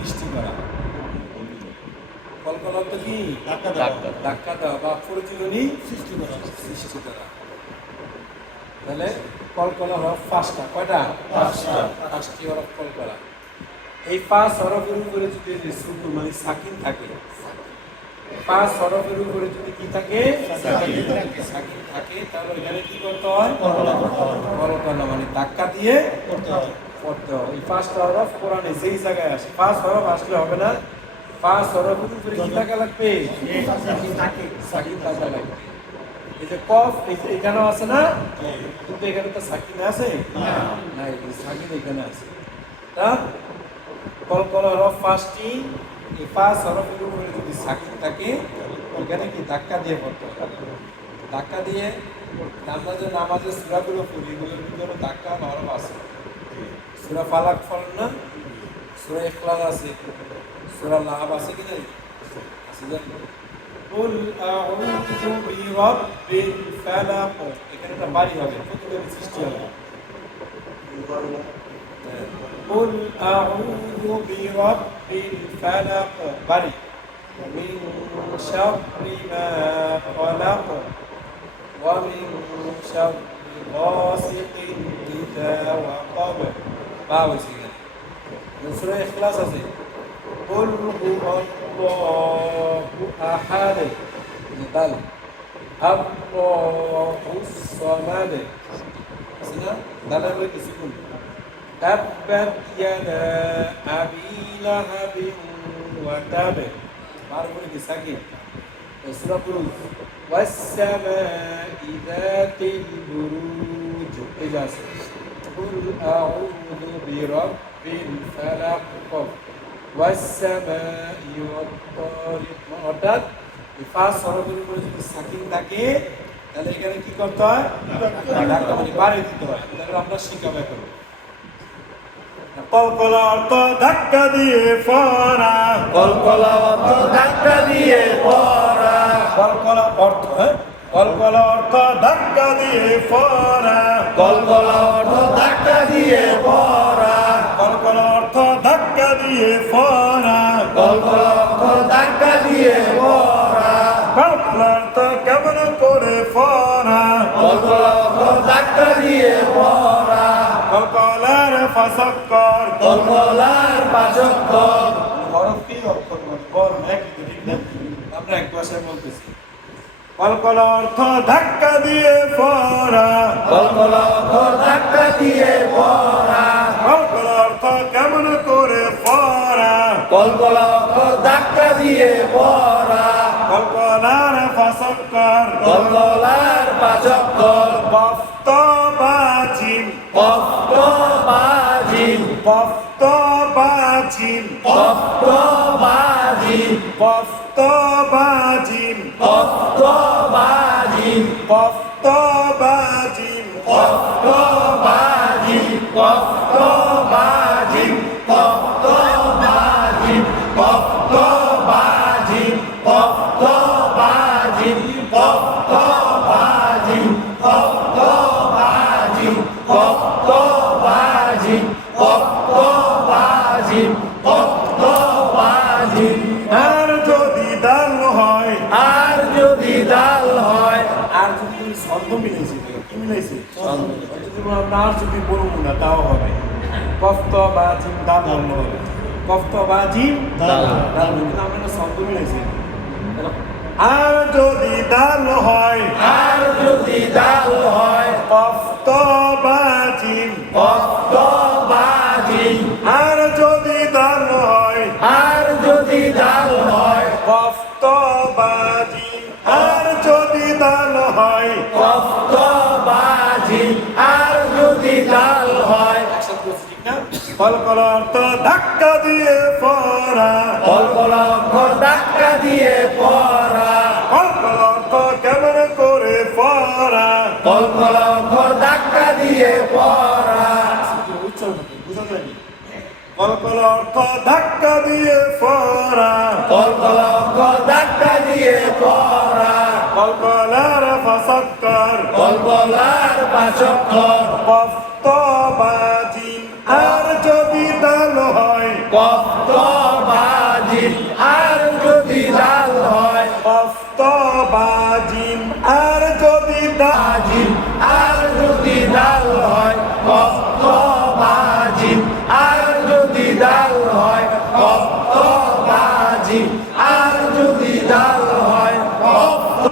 সৃষ্টি করা। কলকলা অর্থ কি? ধাক্কা দেওয়া বা প্রতিধ্বনি সৃষ্টি করা। তাহলে কলকলা হরফ পাঁচটা। কয়টা? পাঁচটি হরফ কলকলা। এই 5 হরফের উপরে যদি সুকুন মানে সাকিন থাকে, 5 হরফের উপরে যদি কি থাকে? সাকিন থাকে, তাহলে এখানে কি করতে হয়? কলকলা মানে ধাক্কা দিয়ে পড়তে হয়। এই 5টা হরফ কোরআনে যেই জায়গায় আসে, 5 হরফ আসলে হবে না, 5 হরফের উপরে কি থাকা লাগবে? সাকিন থাকা লাগবে। এই যে কফ এখানেও আছে না, কিন্তু এখানে তো সাকিন আছে না, এই সাকিন এখানে আছে। তা কলকলা হরফ 5টি, এই 5 হরফের উপরে যদি সাকিন থাকে, এখানে কি ধাক্কা দিয়ে পড়তে হবে। ধাক্কা দিয়ে আমরা যে নামাজের সূরাগুলো পড়ি, এগুলোর ভিতরে ধাক্কা হরফ আছে। সূরা ফালাক পড়েন না, সূরা ইখলাস আছে, সূরা লাহাব আছে কি নাই? আছে না? কুল আউযু বিরাব্বিল ফালাক, এখানে একটা বাড়ি হবে, প্রতিবারের সৃষ্টি হবে। কুল আউযু বিরাব্বিল ফালাক, বাড়ি। মিন শাররি মা খালাক ওয়া মিন শাররি গাসিকিন ইযা ওয়াকাব, বা হইছে এখানে। সূরা ইখলাস আছে, কুল হুয়াল্লাহু আহাদ, দাল, আল্লাহুস সামাদ, আছে না? দালের মধ্যে কিছু কোন তাব্বাত ইয়াদা আবি লাহাবিন ওয়া তাব, আর বলে কি সাকিন। সূরা বুরুজ, ওয়াস সামাই যাতিল বুরুজ, এই আছে। কুল আউযু বিরাব্বিল ফালাক ওয়াস সামাই ওয়াত তারিক, অর্থাৎ এই 5 হরফের উপরে যদি সাকিন থাকে, তাহলে এখানে কি করতে হয়? ধাক্কা মানে বাড়ি দিতে হয়। তাহলে আমরা শিখাবো এখন। কলকলা অর্থ ধাক্কা দিয়ে পড়া, কলকলা অর্থ ধাক্কা দিয়ে পড়া, কলকলা অর্থ, কলকলা অর্থ ধাক্কা দিয়ে পড়া, কলকলা অর্থ ধাক্কা দিয়ে পড়া, কলকলা অর্থ ধাক্কা দিয়ে পড়া, কলকলা অর্থ ধাক্কা দিয়ে পড়া, কলকলা অর্থ কেমন করে পড়া, কলকলা অর্থ ধাক্কা দিয়ে পড়া, কলকলার ফাসাক্কর, কলকলার পাচক্কর, হরফ কি অক্ষর বল এক ঠিক না, আমরা এক ভাষায় বলতেছি। কলকলা অর্থ ধাক্কা দিয়ে পড়া, কলকলা অর্থ ধাক্কা দিয়ে পড়া, কলকলা অর্থ কেমন করে পড়া, কলকলা অর্থ ধাক্কা দিয়ে পড়া, কলকলার ফাসাক্কর, কলকলার পাচক্কর, বফত বাজিম, কপ্ত বাজিম, বফত বাজিম, কপ্ত বাজিম, বফত বাজিম, কপ্ত বাজিম, বফত বাজিম, কপ্ত বাজিম, কপ্ত বাজিম, কপ্ত বাজিম, কপ্ত বাজিম, কপ্ত বাজিম, কপ্ত বাজিম, কপ্ত বাজিম, কপ্ত বাজিম, কপ্ত বাজিম, কপ্ত বাজিম। আর যদি দাল হয়, আর যদি ডাল হয়, আর যদি তুমি ছন্দ মিলাইছি, কি মিলাইছি? যদি আমরা আর যদি বলবো না তাও হবে। কফত বাজিম দাল বললো হবে, কফত বাজিম দাল। দাল, কিন্তু আমরা একটা ছন্দ মিলাইছি। আর যদি দাল হয়, আর যদি ডাল হয়, কফত বাজিম, কপ্ত বাজিম, আর যদি দাল হয়, আর যদি ডাল হয়, কফত বাজিম, আর যদি দাল হয়, কপ্ত বাজিম, আর যদি ডাল হয়, কলকলা অর্থ ধাক্কা দিয়ে পড়া, কলকলা অক্ষর ধাক্কা দিয়ে পড়া, কলকলা অর্থ কেমন করে পড়া, কলকলা অক্ষর ধাক্কা দিয়ে পড়া, বুঝা যায়নি। কলকলা অর্থ ধাক্কা দিয়ে পড়া, কলকলা অক্ষর ধাক্কা দিয়ে পড়া, কলকলার ফাসাক্কর, কলকলার পাচক্কর, কফত বাজিম, আর যদি দাল হয়, কপ্ত বাজিম আর যদি দাল হয় কফ তো বাজিম আর যদি বাজিম আর যদি দাল হয় কত বাজিম আর যদি দাল হয় কত বাজিম আর যদি দাল হয়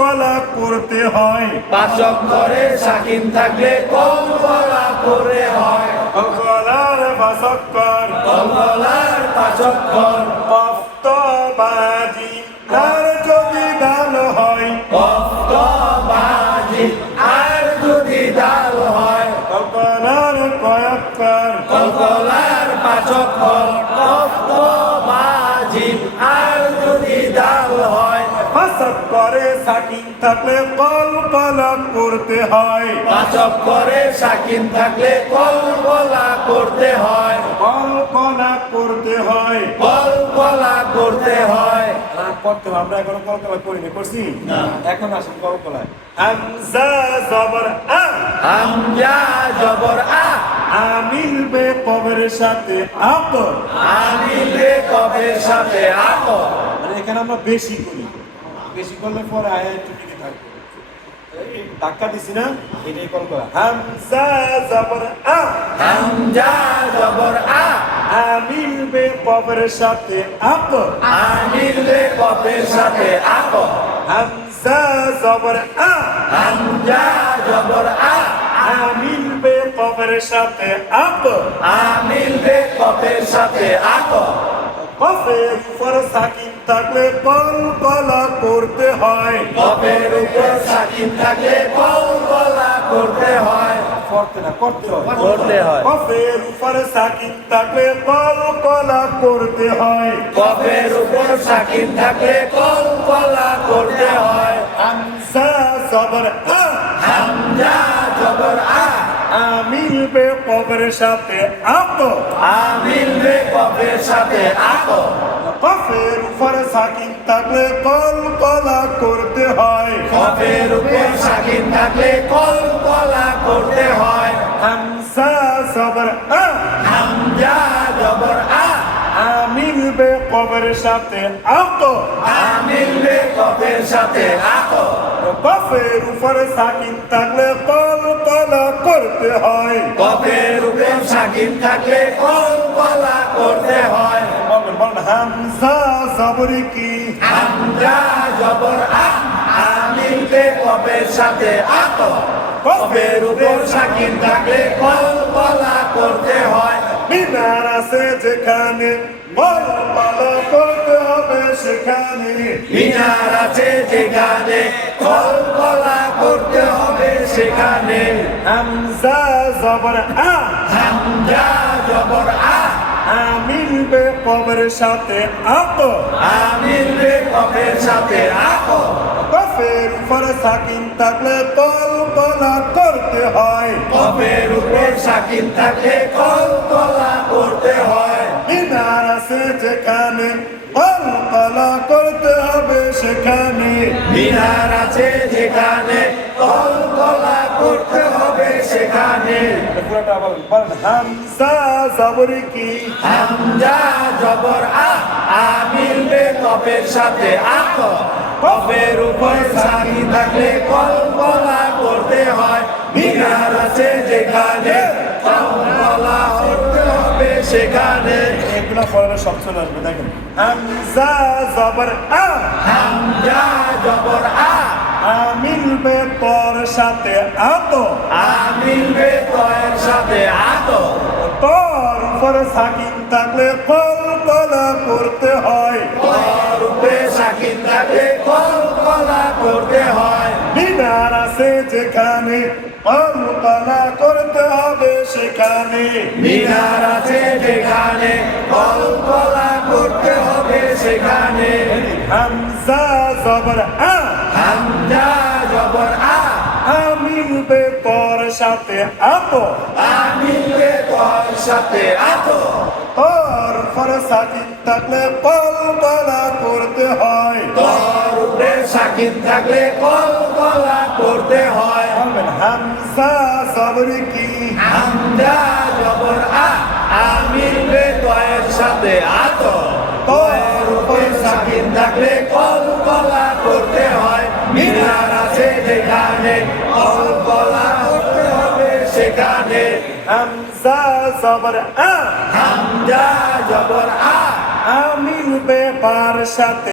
কলা করতে হয় পাচক করে সাকিন থাকলে কল কলা করে হয় গলার ভাষক্কর কলার পাচক কর কফ তো বাজিম আর যদি দাল হয় কত বাজিম আর যদি দাল হয় গলার কয়ক্কর কলার পাচক কর কত বাজিম আর যদি দাল হয় ভাষক করে সাকিন থাকলে কল কলা করতে হয় পাচক করে সাকিন থাকলে কল কলা করতে হয় কল কলা করতে হয় কল কলা করতে হয় করতে হবে। আমরা এখনো কলকলা করিনি, করছি এখন আসুন কলকলায় হামজা জবর আ হামজা জবর আ আমিল বে কবের সাথে আপ আমিলে কবের সাথে আক মানে এখানে আমরা বেশি করি, বেশি করলে পরে আয়া একটু টিকে থাকবে। এই ধাক্কা দিছি না, এটাই কলকলা। হামজা জবর আ হামজা জবর আ আমিল বে কবের সাথে আপ আমিলে কবের সাথে আক হামজা জবর আ হামজা জবর আ আমিল বে কবের সাথে আপ আমিলে কবের সাথে আক কফের উপর সাকিন থাকলে কল কলা করতে হয় কবের উপর সাকিন থাকলে কল কলা করতে হয় করতে না, করতে হয়। করতে হয়। কফের উপর সাকিন থাকলে কল কলা করতে হয় কবের উপর সাকিন থাকলে কল কলা করতে হয় হামজা জবর আ হামজা জবর আ আমিল বে কবের সাথে আপ আমিলে কবের সাথে আক কফের উপর সাকিন থাকলে কল কলা করতে হয় কবের উপর সাকিন থাকলে কল কলা করতে হয় হামজা জবর আ হামজা জবর আ আমিল বে কবের সাথে আপ আমিলে কবের সাথে আক কফের উপর সাকিন থাকলে কল কলা করতে হয় কবের উপর সাকিন থাকলে কল কলা করতে হয় বলেন বলেন হামজা জবরি কি হামজা জবর আ আমিলে কবের সাথে আক কবের উপর সাকিন থাকলে কল কলা করতে হয় মিনার আছে যেখানে বল পালা করতে হবে সেখানে মিনার আছে যেখানে কল কলা করতে হবে সেখানে হামজা জবর আ হামজা জবর আ আমিল বে কবের সাথে আপ আমিলে কবের সাথে আক কফের উপর সাকিন থাকলে কল কলা করতে হয় কবের উপর সাকিন থাকলে কল কলা করতে হয় মিনার আছে যেখানে বল পালা করতে হবে সেখানে মিনার আছে যেখানে কল কলা করতে হবে সেখানে পুরোটা বলেন হামজা জবরি কি হামজা জবর আ আমিলে কবের সাথে আক কবের উপর সাকিন থাকলে কল কলা করতে হয় মিনার আছে যেখানে কল কলা করতে হবে সেখানে এগুলো পড়ালে সব চলে আসবে। দেখেন হামজা জবর আ হামজা জবর আ আমিল বে তোর সাথে আত আমিলে কয়ের সাথে আত তোর উপর সাকিন থাকলে কল কলা করতে হয় কল উপরে সাকিন থাকলে কল কলা করতে হয় মিনার আছে যেখানে কল কলা করতে হবে সেখানে মিনার আছে যেখানে কল কলা করতে হবে সেখানে হামজা জবর আ হামজা জবর আ আমিল বে তোর সাথে আত আমিলে কয়ের সাথে আত তোর উপর সাকিন থাকলে কল কলা করতে হয় তোর উপরে সাকিন থাকলে কল কলা করতে হয় বলবেন হামজা জবরি কি হামজা জবর আ আমিলে কয়ের সাথে আত তোর উপর থাকলে কলকলা করতে হয় মিনার আছে যেখানে কলকলা করতে হবে সেখানে হামজা জবর আ হামজা জবর আ আমিন পেপার সাথে